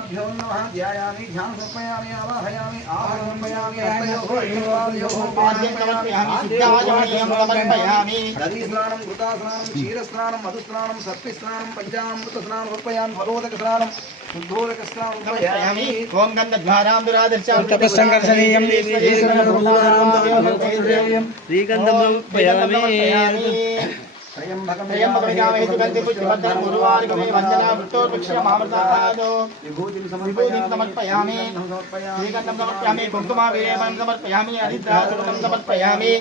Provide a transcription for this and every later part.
देवताभ्यो नमः ध्यायामि ध्यान समर्पयामि आवाहयामि आवाहयामि नदीस्नानं घृतास्नानं क्षीरस्नानं मधुस्नानं सर्पिस्नानं पञ्चामृतस्नानं समर्पयामि फलोदकस्नानं शुद्धोदकस्नानं समर्पयामि ओम गन्धद्वारां दुरादर्शां तपस्संकर्षणीयं श्रीगन्धं समर्पयामि त्र्यम्बकमयामहे सुगन्धि पुष्पवर्धनं गुरुवार्गमे वन्दना वृत्तोर्वृक्षमामृतादो विभूतिं समर्पयामि श्रीगन्धं समर्पयामि कुङ्कुमाभिलेपनं समर्पयामि हरिद्रासुगन्धं समर्पयामि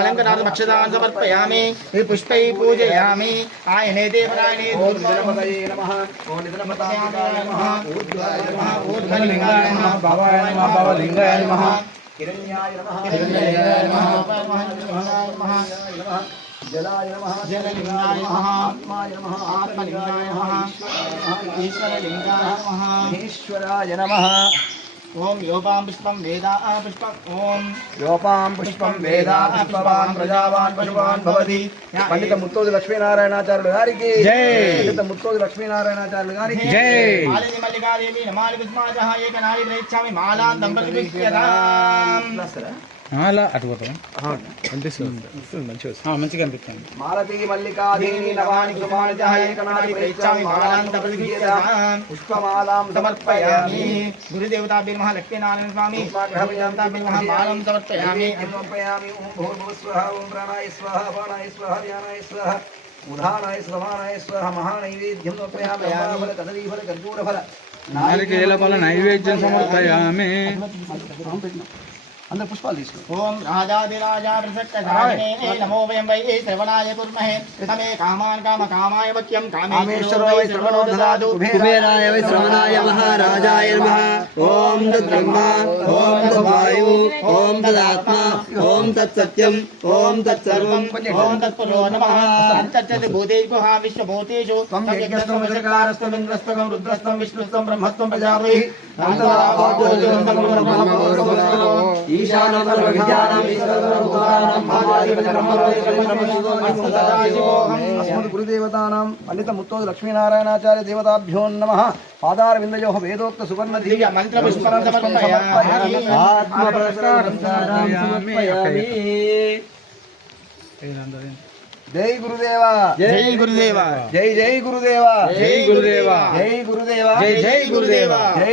अलङ्कारार्थमक्षतान् समर्पयामि पुष्पैः पूजयामि आयने देवरायणे गणपतये नमः ओम निधनपताय नमः ऊर्ध्वाय नमः ऊर्ध्वलिङ्गाय नमः भवाय नमः भवलिङ्गाय नमः हिरण्याय नमः जलाय नमः जललिङ्गाय नमः आत्माय नमः आत्मलिङ्गाय नमः ईश्वरलिङ्गाय नमः महेश्वराय नमः ओम योपां पुष्पं वेदा पुष्पं ओम योपां पुष्पं वेदा पुष्पवान् प्रजावान् पशुवान् भवति पंडित मुत्तोजि लक्ष्मीनारायणाचार्युలు గారికి జై పండిత ముత్తోజి లక్ష్మీనారాయణాచార్యులు గారికి జై मालिनी मल्लिकादेवी नमामि पुष्पाजः एकनायि प्रयच्छामि मालां दम्पतिभिर्यदाम् అలా అటు పోతాం అనిపిస్తుంది మంచిగా మంచిగా అనిపించింది మాలతీ మల్లికాదేవి నవాని కుమారజः ఏకనాథి ప్రయచ్ఛామి మాలాం తపస్విర్యదాం పుష్పమాలాం సమర్పయామి गुरुदेवताभ्यो नमः लक्ष्मीनारायण स्वामी देवताभ्यो नमः मालां समर्पयामि समर्पयामि ओम भूर्भुवः स्वः ओम प्राणाय स्वः अपानाय स्वः ध्यानाय स्वः उदानाय स्वमानाय स्वः महानैवेद्यं समर्पयामि फल कदलीफल कर्पूरफल నారికేళఫల నైవేద్యం సమర్పయామి अंदर पुष्पाలు తీసుకో ओम राजाधिराजा प्रसक्तधारिणे नमो वयं वै श्रवणाय कुर्महे प्रथमे कामान् कामकामाय मह्यं कामेश्वरो वै श्रवणो ददातु कुबेराय वै श्रवणाय महाराजाय नमः ओम तद्ब्रह्मा ओम तद्वायु ओम तदात्मा ओम तत्सत्यम ओम तत्सर्वं ओम तत्पुरो नमः तच्चति भूतेषु विश्वभूतेषु त्वं यज्ञस्त्वं वशकारस्त्वं इन्द्रस्त्वं रुद्रस्त्वं विष्णुस्त्वं ब्रह्मस्त्वं प्रजापतिः गुरुदेवतानां पंडित मुत्तोजि लक्ष्मीनारायणाचार्य देवताभ्यो नमः पादारविन्दयोः वेदोक्त सुवर्ण दिव्य मंत्रपुष्पं समर्पयामि जय गुरुदेवा जय गुरुदेवा जय जय गुरुदेवा జై గురుదేవా जय गुरुदेवा जय जय गुरुदेवा जय